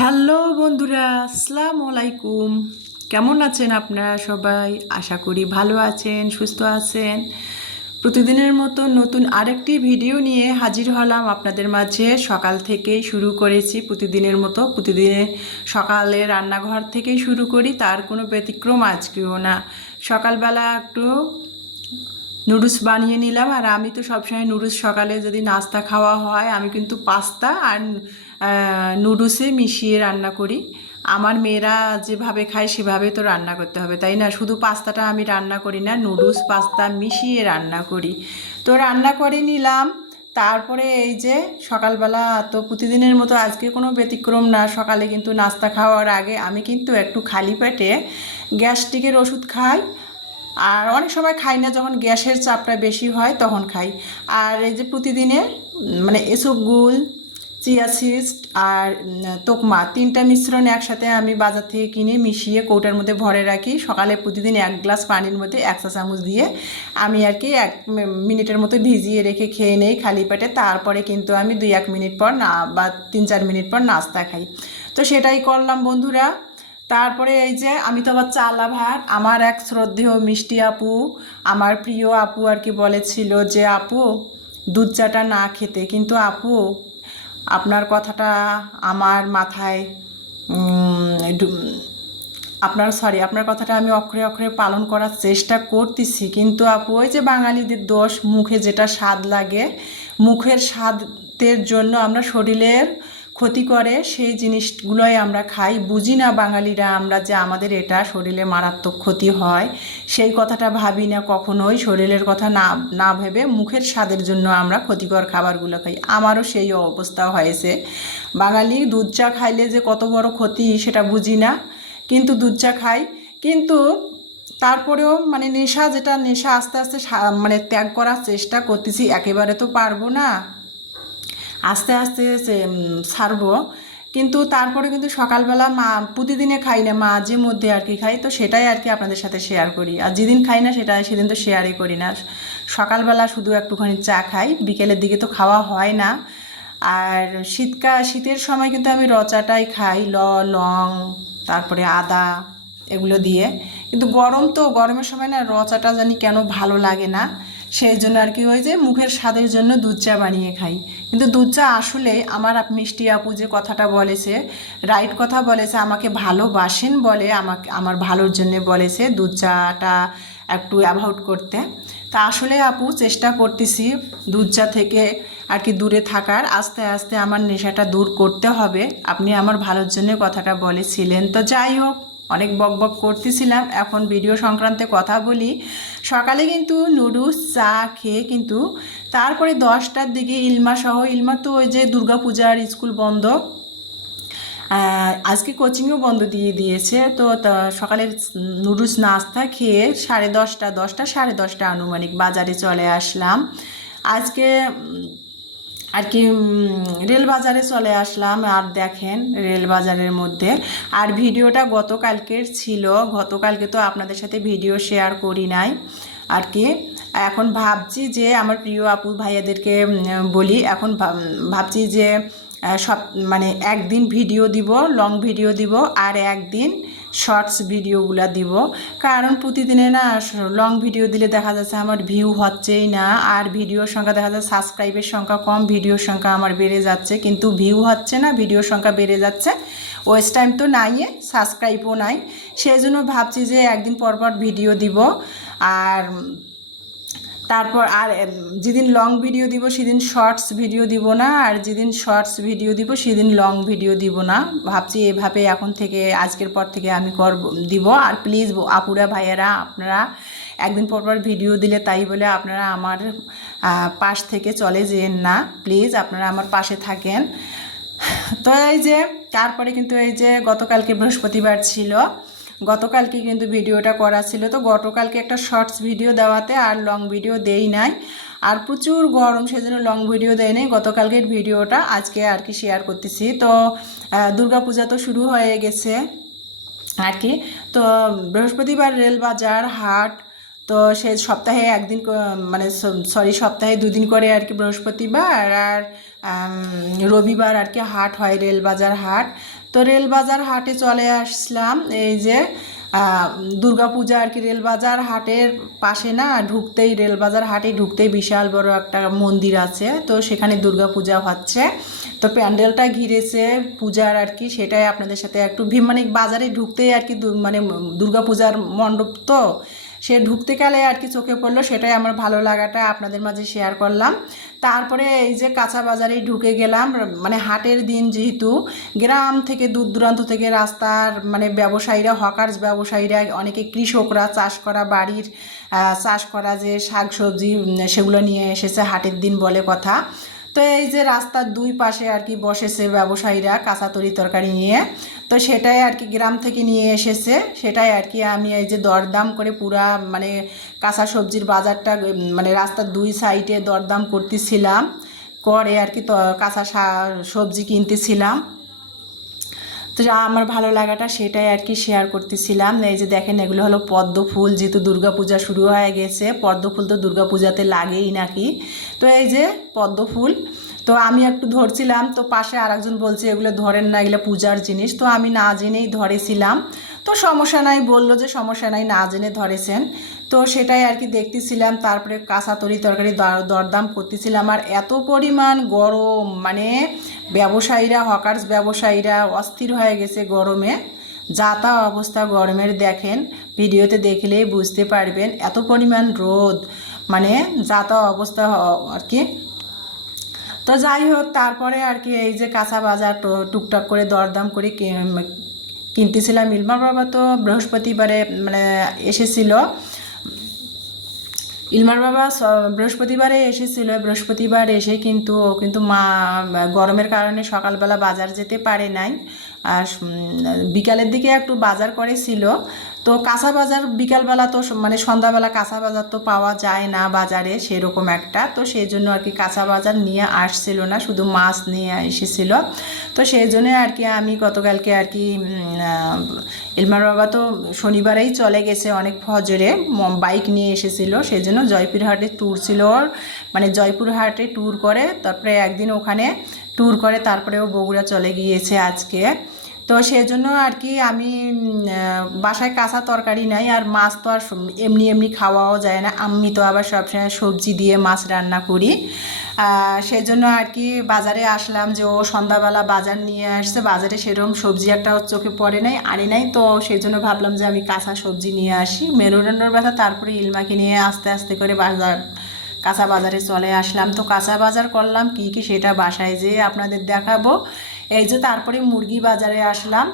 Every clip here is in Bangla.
হ্যালো বন্ধুরা, আসসালামু আলাইকুম। কেমন আছেন আপনারা সবাই? আশা করি ভালো আছেন, সুস্থ আছেন। প্রতিদিনের মতো নতুন আরেকটি ভিডিও নিয়ে হাজির হলাম আপনাদের মাঝে। সকাল থেকেই শুরু করেছি প্রতিদিনের মতো। প্রতিদিনে সকালে রান্নাঘর থেকেই শুরু করি, তার কোনো ব্যতিক্রম আজকেও না। সকালবেলা একটু নুডলস বানিয়ে নিলাম। আর আমি তো সবসময় নুডলস সকালে যদি নাস্তা খাওয়া হয় আমি কিন্তু পাস্তা আর নুডলসে মিশিয়ে রান্না করি। আমার মেয়েরা যেভাবে খায় সেভাবে তো রান্না করতে হবে, তাই না? শুধু পাস্তাটা আমি রান্না করি না, নুডলস পাস্তা মিশিয়ে রান্না করি। তো রান্না করে নিলাম। তারপরে এই যে সকালবেলা তো প্রতিদিনের মতো আজকে কোনো ব্যতিক্রম না। সকালে কিন্তু নাস্তা খাওয়ার আগে আমি কিন্তু একটু খালি পেটে গ্যাস্ট্রিকের ওষুধ খাই। আর অনেক সময় খাই না, যখন গ্যাসের চাপটা বেশি হয় তখন খাই। আর এই যে প্রতিদিনে মানে এসবগুল, চিয়া সিডস আর তোকমা, তিনটা মিশ্রণ একসাথে আমি বাজার থেকে কিনে মিশিয়ে কৌটার মধ্যে ভরে রাখি। সকালে প্রতিদিন 1 গ্লাস পানির মধ্যে 1 চা চামচ দিয়ে আমি আর কি 1 মিনিটের মতো ভিজিয়ে রেখে খেয়ে নেই খালি পেটে। তারপরে কিন্তু আমি 2-1 মিনিট পর না বা 3-4 মিনিট পর নাস্তা খাই। তো সেটাই করলাম বন্ধুরা। তারপরে এই যে আমি তো আবার চালা ভাত, আমার এক শ্রদ্ধেয় মিষ্টি আপু, আমার প্রিয় আপু আর কি বলেছিল যে আপু দুধ চাটা না খেতে, কিন্তু আপু আপনার কথাটা আমার মাথায় আপনার কথাটা আমি অক্ষরে অক্ষরে পালন করার চেষ্টা করতেছি। কিন্তু আপু ওই যে বাঙালিদের দোষ, মুখে যেটা স্বাদ লাগে, মুখের স্বাদের জন্য আমরা শরীরের ক্ষতি করে সেই জিনিসগুলোই আমরা খাই। বুঝি না বাঙালিরা আমরা যে আমাদের এটা শরীরে মারাত্মক ক্ষতি হয়, সেই কথাটা ভাবি না কখনোই। শরীরের কথা না না ভেবে মুখের স্বাদের জন্য আমরা ক্ষতিকর খাবারগুলো খাই। আমারও সেই অবস্থা হয়েছে। বাঙালি দুধ চা খাইলে যে কত বড় ক্ষতি সেটা বুঝি না, কিন্তু দুধ চা খাই। কিন্তু তারপরেও মানে নেশা, যেটা নেশা আস্তে আস্তে মানে ত্যাগ করার চেষ্টা করতেছি। একেবারে তো পারবো না, আস্তে আস্তে ছাড়বো। কিন্তু তারপরে কিন্তু সকালবেলা মা প্রতিদিনে খাই না, মাঝে মধ্যে আর কি খাই। তো সেটাই আর কি আপনাদের সাথে শেয়ার করি। আর যেদিন খাই না সেদিন তো শেয়ারই করি না। সকালবেলা শুধু একটুখানি চা খাই, বিকেলের দিকে তো খাওয়া হয় না। আর শীতের সময় কিন্তু আমি চাটাই খাই, লং, তারপরে আদা, এগুলো দিয়ে। কিন্তু গরমের সময় না চাটা জানি কেন ভালো লাগে না। সেই জন্য আর কি ওই যে মুখের স্বাদের জন্য দুধ চা বানিয়ে খাই। কিন্তু দুধ চা আসলে আমার মিষ্টি আপু যে কথাটা বলেছে, রাইট কথা বলেছে, আমাকে ভালোবাসেন বলে, আমার ভালোর জন্য বলেছে দুধ চাটা একটু অ্যাভয়েড করতে। তা আসলে আপু চেষ্টা করতেছি দুধ চা থেকে আর কি দূরে থাকার। আস্তে আস্তে আমার নেশাটা দূর করতে হবে। আপনি আমার ভালোর জন্য কথাটা বলেছিলেন। তো যাই হোক, অনেক বকবক করতেছিলাম, এখন ভিডিও সংক্রান্তে কথা বলি। সকালে কিন্তু নুডলস চা খেয়ে কিন্তু তারপরে 10টার দিকে ইলমা তো ওই যে দুর্গাপূজার স্কুল বন্ধ, আজকে কোচিংও বন্ধ দিয়ে দিয়েছে। তো সকালের নুডলস নাস্তা খেয়ে 10:30 10:30 আনুমানিক বাজারে চলে আসলাম। আজকে আর কি রেল বাজারে চলে আসলাম। আর দেখেন রেল বাজারের মধ্যে, আর ভিডিওটা গতকালকের ছিল, গতকালকে তো আপনাদের সাথে ভিডিও শেয়ার করি নাই আর কি। এখন ভাবছি যে আমার প্রিয় আপু ভাইয়াদেরকে বলি, এখন ভাবছি যে সব মানে একদিন ভিডিও দিব, লং ভিডিও দিব, আর একদিন শর্টস ভিডিওগুলো দিব। কারণ প্রতিদিনে না লং ভিডিও দিলে দেখা যাচ্ছে আমার ভিউ হচ্ছেই না, আর ভিডিওর সংখ্যা দেখা যাচ্ছে, সাবস্ক্রাইবের সংখ্যা কম, ভিডিওর সংখ্যা আমার বেড়ে যাচ্ছে, কিন্তু ভিউ হচ্ছে না, ভিডিওর সংখ্যা বেড়ে যাচ্ছে। ওয়েস্ট টাইম তো নাই, সাবস্ক্রাইবও নাই। সেই জন্য ভাবছি যে একদিন পর পর ভিডিও দিব। আর তারপর আর যেদিন লং ভিডিও দিব সেদিন শর্টস ভিডিও দিব না, আর যেদিন শর্টস ভিডিও দিব সেদিন লং ভিডিও দিব না। ভাবছি এভাবে এখন থেকে আজকের পর থেকে আমি দিব। আর প্লিজ আপুরা ভাইয়েরা, আপনারা একদিন পর পর ভিডিও দিলে তাই বলে আপনারা আমার পাশ থেকে চলে যেন না, প্লিজ আপনারা আমার পাশে থাকেন। তো এই যে তারপরে কিন্তু এই যে গতকালকে বৃহস্পতিবার ছিল, গতকালকে কিন্তু ভিডিওটা করা ছিল। তো গতকালকে একটা শর্টস ভিডিও দেওয়াতে আর লং ভিডিও দেই নাই, আর প্রচুর গরম সেজন্য লং ভিডিও দেয় নাই। গতকালকের ভিডিওটা আজকে আর কি শেয়ার করতেছি। তো দুর্গাপূজা তো শুরু হয়ে গেছে আর কি। তো বৃহস্পতিবার রেলবাজার হাট, তো সে সপ্তাহে একদিন মানে সরি সপ্তাহে 2 দিন করে আর কি, বৃহস্পতিবার আর রবিবার আর কি হাট হয়, রেলবাজার হাট। তো রেলবাজার হাটে চলে আসলাম। এই যে দুর্গাপূজা আর কি, রেলবাজার হাটের পাশে না ঢুকতেই, রেলবাজার হাটে ঢুকতেই বিশাল বড় একটা মন্দির আছে, তো সেখানে দুর্গাপূজা হচ্ছে। তো প্যান্ডেলটা ঘিরেছে পূজার আর কি, সেটাই আপনাদের সাথে একটু মানে বাজারে ঢুকতেই আর কি মানে দুর্গাপূজার মণ্ডপ, তো সে ঢুকতে গেলে আর কি চোখে পড়লো, সেটাই আমার ভালো লাগাটা আপনাদের মাঝে শেয়ার করলাম। তারপরে এই যে কাঁচা বাজারে ঢুকে গেলাম, মানে হাটের দিন যেহেতু, গ্রাম থেকে দূর দূরান্ত থেকে রাস্তার মানে ব্যবসায়ীরা, হকার্স ব্যবসায়ীরা, অনেকে কৃষকরা চাষ করা বাড়ির চাষ করা যে শাক সবজি সেগুলো নিয়ে এসেছে হাটের দিন বলে কথা। তো এই যে রাস্তার দুই পাশে আর কি বসেছে ব্যবসায়ীরা কাঁচা তরি তরকারি নিয়ে, তো সেটাই আর কি গ্রাম থেকে নিয়ে এসেছে, সেটাই আর কি আমি এই যে দরদাম করে পুরা মানে কাঁচা সবজির বাজারটা মানে রাস্তার দুই সাইডে দরদাম করতেছিলাম, করে আর কি তো কাঁচা সবজি কিনতেছিলাম। তো যা আমার ভালো লাগাটা সেটাই আর কি শেয়ার করতেছিলাম। এই যে দেখেন এগুলো হলো পদ্ম ফুল, যেহেতু দুর্গাপূজা শুরু হয়ে গেছে, পদ্ম ফুল তো দুর্গাপূজাতে লাগেই নাকি। তো এই যে পদ্ম ফুল, তো আমি একটু ধরছিলাম, তো পাশে আরেকজন বলছে এগুলো ধরেন না, এগুলো পূজার জিনিস, তো আমি না জেনেই ধরেছিলাম। তো সমস্যা নাই, বললো যে সমস্যা নাই, না জেনে ধরেছেন। তো সেটাই আর কি দেখতেছিলাম, তারপরে কাঁচা তরি তরকারি দরদাম করতেছিলাম। আর এত পরিমাণ গরম, মানে ব্যবসায়ীরা, হকার্স ব্যবসায়ীরা অস্থির হয়ে গেছে গরমে, যা তা অবস্থা গরমের। দেখেন ভিডিওতে দেখলেই বুঝতে পারবেন, এত পরিমাণ রোদ, মানে যা তা অবস্থা আর কি। তো যাই হোক, তারপরে আর কি এই যে কাঁচা বাজার টুকটাক করে দরদাম করে কিনতেছিলাম। ইলমার বাবা তো বৃহস্পতিবারে মানে এসেছিল, ইলমার বাবা বৃহস্পতিবারে এসেছিল, বৃহস্পতিবার এসে কিন্তু ও কিন্তু গরমের কারণে সকালবেলা বাজার যেতে পারে নাই, আর বিকালের দিকে একটু বাজার করেছিল। তো কাঁচা বাজার বিকালবেলা তো মানে সন্ধ্যাবেলা কাঁচা বাজার তো পাওয়া যায় না বাজারে সেরকম একটা, তো সেই জন্য আর কি কাঁচা বাজার নিয়ে আসছিল না, শুধু মাছ নিয়ে এসেছিল। তো সেই জন্য আর কি আমি গতকালকে আর কি ইলমার বাবা তো শনিবারেই চলে গেছে অনেক ফজরে, বাইক নিয়ে এসেছিল, সেই জন্য জয়পুরহাটে ট্যুর ছিল ওর, মানে জয়পুরহাটে ট্যুর করে তারপরে একদিন ওখানে ট্যুর করে তারপরে ও বগুড়া চলে গিয়েছে আজকে। তো সেই জন্য আর কি আমি বাসায় কাঁচা তরকারি নাই, আর মাছ তো আর এমনি এমনি খাওয়াও যায় না, আমি তো আবার সবসময় সবজি দিয়ে মাছ রান্না করি। সেই জন্য আর কি বাজারে আসলাম, যে ও সন্ধ্যাবেলা বাজার নিয়ে আসছে, বাজারে সেরকম সবজি একটা চোখে পড়ে নাই, আনি নাই, তো সেই জন্য ভাবলাম যে আমি কাঁচা সবজি নিয়ে আসি মেরুদণ্ডের ব্যথা। তারপরে ইলমাকে নিয়ে আস্তে আস্তে করে কাঁচা বাজারে চলে আসলাম। তো কাঁচা বাজার করলাম কি কি সেটা বাসায় যেয়ে আপনাদের দেখাবো। এই যে তারপরে মুরগি বাজারে আসলাম,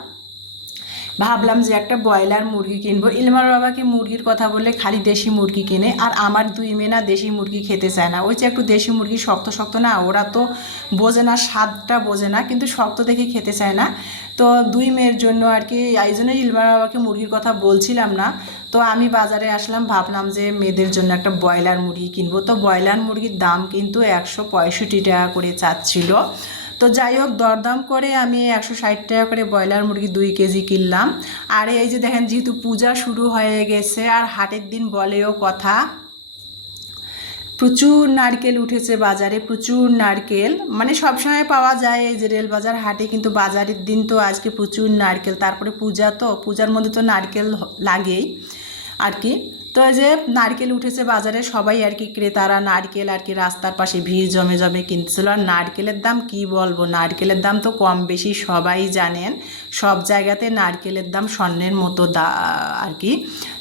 ভাবলাম যে একটা ব্রয়লার মুরগি কিনবো। ইলমার বাবাকে মুরগির কথা বললে খালি দেশি মুরগি কিনে, আর আমার দুই মেয়ে না দেশি মুরগি খেতে চায় না, ওই যে একটু দেশি মুরগি শক্ত শক্ত না, ওরা তো বোঝে না, স্বাদটা বোঝে না, কিন্তু শক্ত দেখে খেতে চায় না। তো দুই মেয়ের জন্য আর কি এই জন্য ইলমার বাবাকে মুরগির কথা বলছিলাম না। তো আমি বাজারে আসলাম, ভাবলাম যে মেয়েদের জন্য একটা ব্রয়লার মুরগি কিনবো। তো ব্রয়লার মুরগির দাম কিন্তু 165 টাকা করে চাচ্ছিল। তো যাই হোক, দরদাম করে আমি 160 টাকা করে ব্রয়লার মুরগি 2 কেজি কিনলাম। আর এই যে দেখেন, যেহেতু পূজা শুরু হয়ে গেছে আর হাটের দিন বলেও কথা, প্রচুর নারকেল উঠেছে বাজারে, প্রচুর নারকেল, মানে সবসময় পাওয়া যায় এই যে রেলবাজার হাটে, কিন্তু বাজারের দিন তো আজকে প্রচুর নারকেল। তারপরে পূজা, তো পূজার মধ্যে তো নারকেল লাগেই আর কি। তো এই যে নারকেল উঠেছে বাজারে, সবাই আর কি ক্রেতারা নারকেল আর কি রাস্তার পাশে ভিড় জমে জমে কিনতেছিল। আর নারকেলের দাম কি বলবো, নারকেলের দাম তো কম বেশি সবাই জানেন, সব জায়গাতে নারকেলের দাম স্বর্ণের মতো আর কি।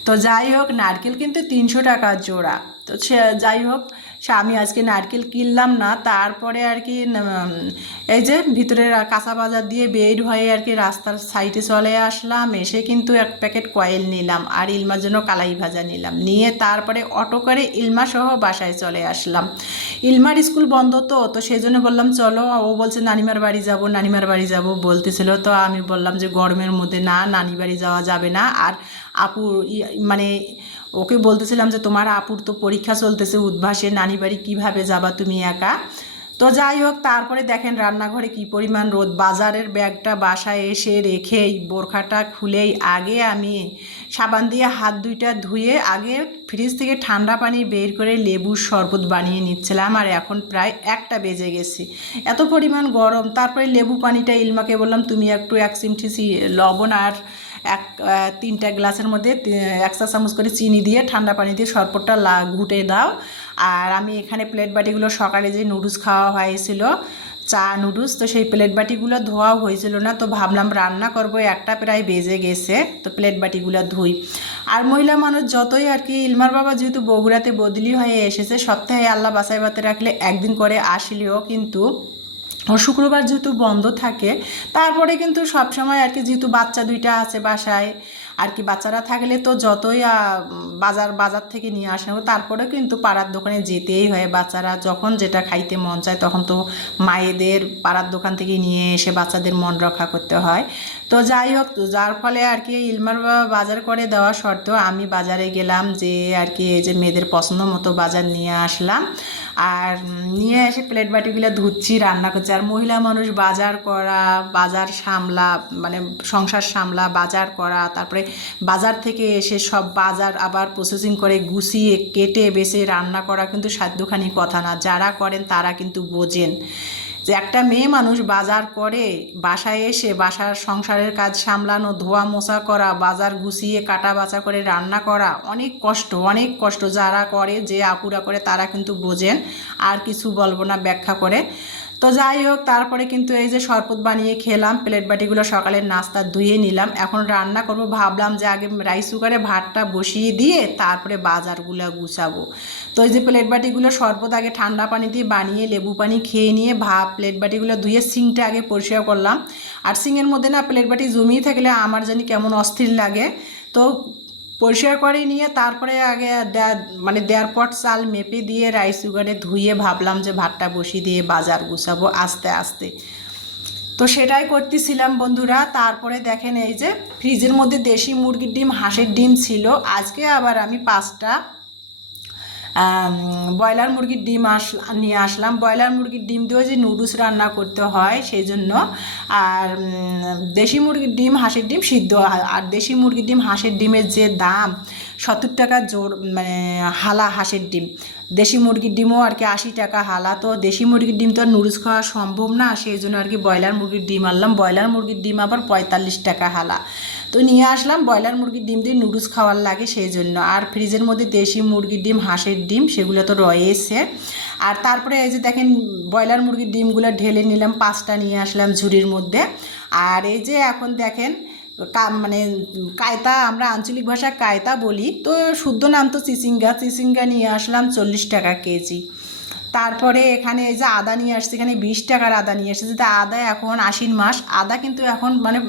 তো যাই হোক, নারকেল কিন্তু 300 টাকা জোড়া। তো যাই হোক, আমি আজকে নারকেল কিনলাম না। তারপরে আর কি এই যে ভিতরে কাঁচা বাজার দিয়ে বের হয়ে আর কি রাস্তার সাইডে চলে আসলাম, এসে কিন্তু এক প্যাকেট কয়েল নিলাম, আর ইলমার জন্য কালাই ভাজা নিলাম, নিয়ে তারপরে অটো করে ইলমা সহ বাসায় চলে আসলাম। ইলমার স্কুল বন্ধ, তো সেই জন্য বললাম চলো, ও বলছে নানিমার বাড়ি যাব, নানিমার বাড়ি যাব বলতেছিল। তো আমি বললাম যে গরমের মধ্যে না, নানি বাড়ি যাওয়া যাবে না। আর আপুর মানে ওকে বলতেছিলাম যে তোমার আপুর তো পরীক্ষা চলতেছে উদ্ভাসে, নানি বাড়ি কীভাবে যাবা তুমি একা। তো যাই হোক, তারপরে দেখেন রান্নাঘরে কি পরিমাণ রোদ, বাজারের ব্যাগটা বাসায় এসে রেখেই বোরখাটা খুলেই আগে আমি সাবান দিয়ে হাত দুইটা ধুয়ে আগে ফ্রিজ থেকে ঠান্ডা পানি বের করে লেবুর শরবত বানিয়ে নিচ্ছিলাম। আর এখন প্রায় 1টা বেজে গেছে, এত পরিমাণ গরম। তারপরে লেবু পানিটা ইলমাকে বললাম তুমি একটু 1 চিমটি লবণ আর 3টা গ্লাসের মধ্যে 1 চা চামচ করে চিনি দিয়ে ঠান্ডা পানি দিয়ে শরবতটা ঘুটে দাও। আর আমি এখানে প্লেট বাটিগুলো সকালে যে নুডলস খাওয়া হয়েছিল, চা নুডলস, তো সেই প্লেট বাটিগুলো ধোয়া হয়েছিল না, তো ভাবলাম রান্না করব, 1টা প্রায় বেজে গেছে, তো প্লেট বাটিগুলো ধুই। আর মহিলা মানুষ যতই আর কি, ইলমার বাবা যেহেতু বগুড়াতে বদলি হয়ে এসেছে, সপ্তাহে আল্লাহ বাসায় বাতে রাখলে একদিন করে আসলেও কিন্তু শুক্রবার যেহেতু বন্ধ থাকে, তারপরে কিন্তু সবসময় আর কি, যেহেতু বাচ্চা 2টা আছে বাসায় আর কি, বাচ্চারা থাকলে তো যতই বাজার থেকে নিয়ে আসে না, তারপরে কিন্তু পাড়ার দোকানে যেতেই হয়। বাচ্চারা যখন যেটা খাইতে মন চায় তখন তো মায়েদের পাড়ার দোকান থেকে নিয়ে এসে বাচ্চাদের মন রক্ষা করতে হয়। তো যাই হোক, যার ফলে আর কি ইলমার বাবা বাজার করে দেওয়া সত্ত্বেও আমি বাজারে গেলাম, যে আর কি এই যে মেয়েদের পছন্দ মতো বাজার নিয়ে আসলাম। আর নিয়ে এসে প্লেট বাটিগুলো ধুচ্ছি, রান্না করছি। আর মহিলা মানুষ বাজার করা, বাজার সামলা, মানে সংসার সামলা, বাজার করা, তারপরে বাজার থেকে এসে সব বাজার আবার প্রসেসিং করে গুছিয়ে কেটে বেছে রান্না করা কিন্তু সাধ্যখানি কথা না। যারা করেন তারা কিন্তু বোঝেন যে একটা মেয়ে মানুষ বাজার করে বাসায় এসে বাসার সংসারের কাজ সামলানো, ধোয়া মোছা করা, বাজার গুছিয়ে কাটা বাছা করে রান্না করা অনেক কষ্ট, অনেক কষ্ট। যারা করে, যে আপুরা করে, তারা কিন্তু বোঝেন, আর কিছু বলবো না ব্যাখ্যা করে। তো যাই হোক, তারপরে কিন্তু এই যে শরবত বানিয়ে খেলাম, প্লেট বাটিগুলো সকালের নাস্তা ধুয়ে নিলাম। এখন রান্না করব, ভাবলাম যে আগে রাইস কুকারে ভাতটা বসিয়ে দিয়ে তারপরে বাজারগুলো গুছাবো। তো এই যে প্লেট বাটিগুলো শরবত আগে ঠান্ডা পানি দিয়ে বানিয়ে লেবু পানি খেয়ে নিয়ে প্লেট বাটিগুলো ধুয়ে সিঙ্কটা আগে পরিষ্কার করলাম। আর সিঙ্কের মধ্যে না প্লেট বাটি জমিয়ে থাকলে আমার জানি কেমন অস্থির লাগে, তো পরিষ্কার করে নিয়ে তারপরে আগে মানে 1.5 পট চাল মেপে দিয়ে রাইস কুকারে ধুয়ে ভাবলাম যে ভাতটা বসিয়ে দিয়ে বাজার গুছাবো আস্তে আস্তে। তো সেটাই করতেছিলাম বন্ধুরা। তারপরে দেখেন এই যে ফ্রিজের মধ্যে দেশি মুরগির ডিম, হাঁসের ডিম ছিল। আজকে আবার আমি 5টা ব্রয়লার মুরগির ডিম নিয়ে আসলাম। ব্রয়লার মুরগির ডিম দিয়েও যে নুডলস রান্না করতে হয় সেই জন্য। আর দেশি মুরগির ডিম, হাঁসের ডিম সিদ্ধ। আর দেশি মুরগির ডিম, হাঁসের ডিমের যে দাম, 70 টাকা জোড়, মানে হালা হাঁসের ডিম। দেশি মুরগির ডিমও আর কি 80 টাকা হালা। তো দেশি মুরগির ডিম তো আর নুডলস খাওয়া সম্ভব না, সেই জন্য আর কি ব্রয়লার মুরগির ডিম আনলাম। ব্রয়লার মুরগির ডিম আবার 45 টাকা হালা। তো নিয়ে আসলাম, ব্রয়লার মুরগির ডিম দিয়ে নুডলস খাওয়ার লাগে সেই জন্য। আর ফ্রিজের মধ্যে দেশি মুরগির ডিম, হাঁসের ডিম সেগুলো তো রয়েছে। আর তারপরে এই যে দেখেন ব্রয়লার মুরগির ডিমগুলো ঢেলে নিলাম, 5টা নিয়ে আসলাম ঝুড়ির মধ্যে। আর এই যে এখন দেখেন মানে কায়তা, আমরা আঞ্চলিক ভাষায় কায়তা বলি, তো শুদ্ধ নাম তো চিচিঙ্গা। চিচিঙ্গা নিয়ে আসলাম 40 টাকা কেজি। তারপরে এখানে এই যে আদা নিয়ে আসছে, এখানে 20 টাকার আদা নিয়ে এসেছে। তো আদা এখন আশ্বিন মাস, আদা কিন্তু এখন মানে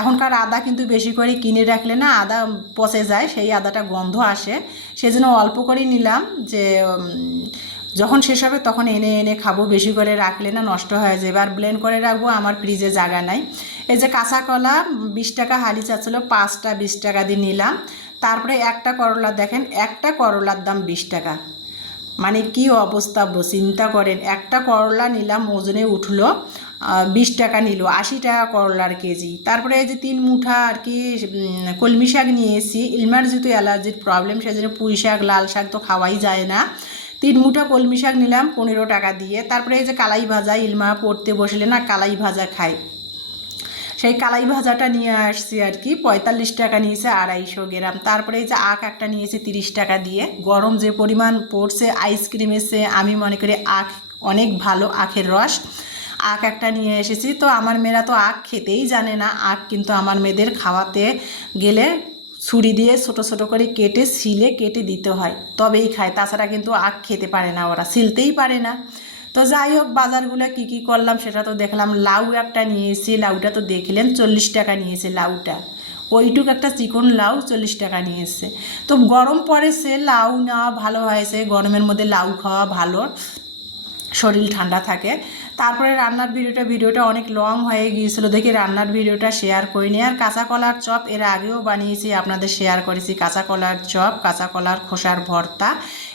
এখনকার আদা কিন্তু বেশি করে কিনে রাখলে না আদা পচে যায়, সেই আদাটা গন্ধ আসে, সেজন্য অল্প করে নিলাম, যে যখন শেষ হবে তখন এনে এনে খাবো। বেশি করে রাখলে না নষ্ট হয়ে যাবে। আর ব্লেন্ড করে রাখবো, আমার ফ্রিজে জায়গা নাই। এই যে কাঁচা কলা 20 টাকা হালি চাচ্ছিল, 5টা 20 টাকা দিয়ে নিলাম। তারপরে একটা করলা, দেখেন একটা করলার দাম 20 টাকা, মানে কি অবস্থা চিন্তা করেন। একটা করলা নিলাম, ওজনে উঠলো 20 টাকা নিল, 80 টাকা করলার কেজি। তারপরে এই যে 3 মুঠা আর কি কলমি শাক নিয়ে এসেছি। ইলমার যেহেতু অ্যালার্জির প্রবলেম, সেজন্য পুঁই শাক, লাল শাক তো খাওয়াই যায় না। 3 মুঠা কলমি শাক নিলাম 15 টাকা দিয়ে। তারপরে এই যে কালাই ভাজা, ইলমা পড়তে বসলে না কালাই ভাজা খায়, সেই কালাই ভাজাটা নিয়ে আসছি আর কি, 45 টাকা নিয়েছে 250 গ্রাম। তারপরে এই যে আখ একটা নিয়েছে 30 টাকা দিয়ে। গরম যে পরিমাণ পড়ছে, আইসক্রিম এসে, আমি মনে করি আখ অনেক ভালো, আখের রস। আখ একটা নিয়ে এসেছি। তো আমার মেয়েরা তো আখ খেতেই জানে না। আখ কিন্তু আমার মেয়েদের খাওয়াতে গেলে ছুরি দিয়ে ছোট ছোট করে কেটে ছিলে কেটে দিতে হয়, তবেই খায়, তাছাড়া কিন্তু আখ খেতে পারে না, ওরা ছিলতেই পারে না। তো যাই হোক, বাজারগুলো কি কি করলাম সেটা তো দেখলাম। লাউ একটা নিয়েছি, লাউটা তো দেখলেন 40 টাকা নিয়েছে লাউটা। ওইটুক একটা চিকন লাউ 40 টাকা নিয়েছে। তো গরম পড়েছে, লাউ নেওয়া ভালো হয়েছে, গরমের মধ্যে লাউ খাওয়া ভালো। শরীর ঠান্ডা থাকে। তারপরে রান্নার ভিডিওটা অনেক লং হয়ে গিয়েছিল দেখি রান্নার ভিডিওটা শেয়ার করিনি। আর কাঁচা কলার চপ এর আগেও বানিয়েছি, আপনাদের শেয়ার করেছি কাঁচা কলার চপ, কাঁচা কলার খোসার ভর্তা।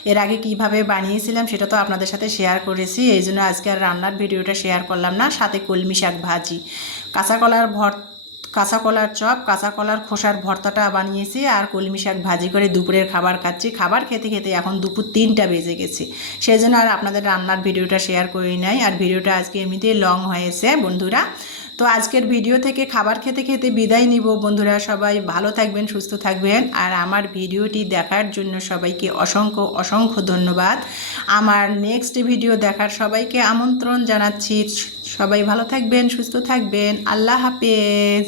এর আগে কিভাবে বানিয়েছিলাম সেটা তো আপনাদের সাথে শেয়ার করেছি, এই জন্য আজকে আর রান্নার ভিডিওটা শেয়ার করলাম না। সাথে কলমি শাক ভাজি, কাঁচা কলার কাঁচা কলার চপ, কাঁচা কলার খোসার ভর্তাটা বানিয়েছি আর কলমি শাক ভাজি করে দুপুরের খাবার খাচ্ছি। খাবার খেতে খেতে এখন দুপুর 3টা বেজে গেছে, সেই জন্য আর আপনাদের রান্নার ভিডিওটা শেয়ার করি নাই। আর ভিডিওটা আজকে এমনিতেই লং হয়েছে বন্ধুরা। তো আজকের ভিডিও থেকে খাবার খেতে খেতে বিদায় নিব বন্ধুরা। সবাই ভালো থাকবেন, সুস্থ থাকবেন। আর আমার ভিডিওটি দেখার জন্য সবাইকে অসংখ্য অসংখ্য ধন্যবাদ। আমার নেক্সট ভিডিও দেখার সবাইকে আমন্ত্রণ জানাচ্ছি। সবাই ভালো থাকবেন, সুস্থ থাকবেন। আল্লাহ হাফেজ।